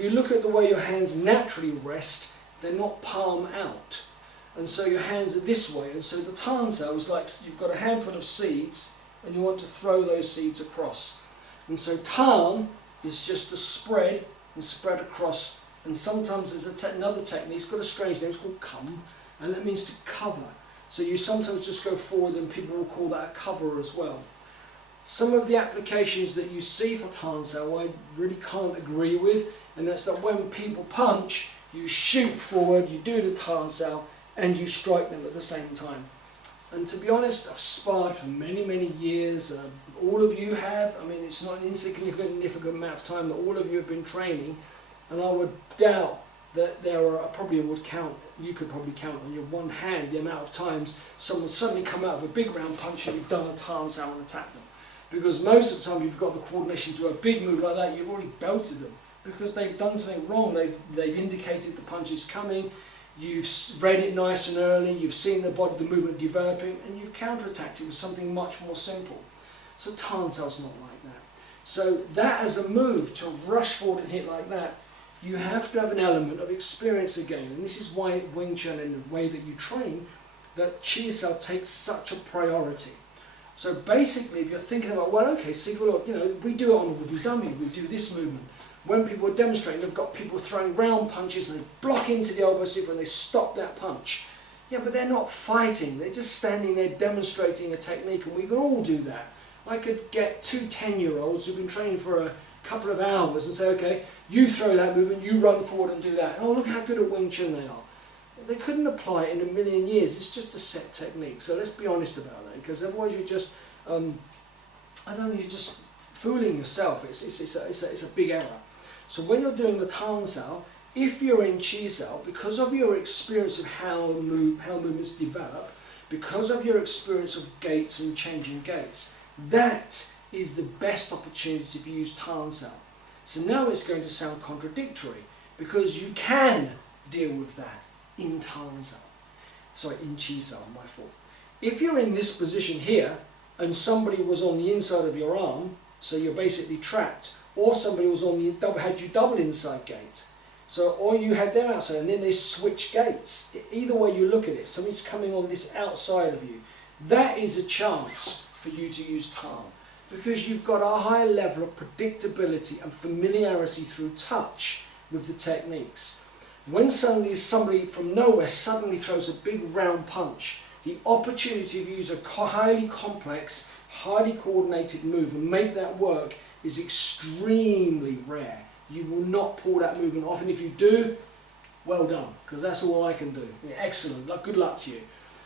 if you look at the way your hands naturally rest, they're not palm out. And so your hands are this way, and so the Taan Sau is like you've got a handful of seeds and you want to throw those seeds across. And so Taan is just to spread and spread across, and sometimes there's another technique, it's got a strange name, it's called come, and that means to cover. So you sometimes just go forward and people will call that a cover as well. Some of the applications that you see for Taan Sau I really can't agree with, and that's that when people punch, you shoot forward, you do the Taan Sau, and you strike them at the same time. And to be honest, I've sparred for many, many years. All of you have. I mean, it's not an insignificant amount of time that all of you have been training, and I would doubt that there are, you could probably count on your one hand the amount of times someone suddenly come out with a big round punch and you've done a Taan Sau and attacked them. Because most of the time you've got the coordination to a big move like that, you've already belted them. Because they've done something wrong, they've indicated the punch is coming, you've read it nice and early, you've seen the movement developing, and you've counterattacked it with something much more simple. So Taan Sau's not like that. So that as a move, to rush forward and hit like that, you have to have an element of experience again. And this is why Wing Chun and the way that you train, that Chi Sao takes such a priority. So basically, if you're thinking about, well, okay, see, well, you know, we do it on a wooden dummy, we do this movement. When people are demonstrating, they've got people throwing round punches and they block into the elbow super and they stop that punch. Yeah, but they're not fighting, they're just standing there demonstrating a technique, and we can all do that. I could get two 10-year-olds who've been training for a couple of hours and say, okay, you throw that movement, you run forward and do that. Oh, look how good at Wing Chun they are. They couldn't apply it in a million years, it's just a set technique. So let's be honest about that, because otherwise you're just, I don't know, you're just fooling yourself. It's a big error. So when you're doing the Taan Sau, if you're in Chi Sao, because of your experience of how movements develop, because of your experience of gaits and changing gaits, that is the best opportunity to use Taan Sau. So now it's going to sound contradictory, because you can deal with that in Taan Sau. Sorry, in Chi Sao, my fault. If you're in this position here, and somebody was on the inside of your arm, so you're basically trapped, or somebody was on the had you double inside gate, so or you had them outside and then they switch gates. Either way you look at it, somebody's coming on this outside of you. That is a chance for you to use Taan, because you've got a high level of predictability and familiarity through touch with the techniques. When suddenly somebody from nowhere suddenly throws a big round punch, the opportunity to use a highly complex, highly coordinated move and make that work is extremely rare. You will not pull that movement off, and if you do, well done, because that's all I can do. Yeah, excellent, good luck to you.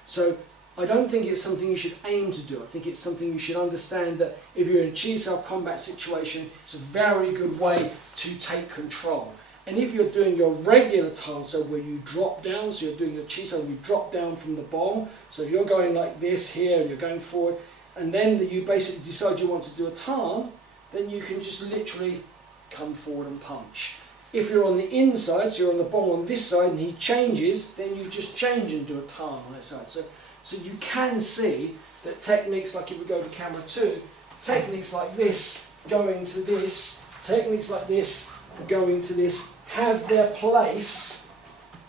So I don't think it's something you should aim to do. I think it's something you should understand, that if you're in a Chi Sao combat situation, it's a very good way to take control. And if you're doing your regular Taan Sau where you drop down, so you're doing your Chi Sao, you drop down from the bong, so if you're going like this here and you're going forward, and then you basically decide you want to do a Taan, then you can just literally come forward and punch. If you're on the inside, so you're on the bong on this side and he changes, then you just change and do a Taan on that side. So you can see that techniques like, if we go to camera 2, techniques like this going to this, techniques like this going to this, have their place,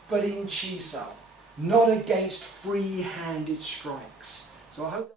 but in Chi Sao, not against free-handed strikes. So I hope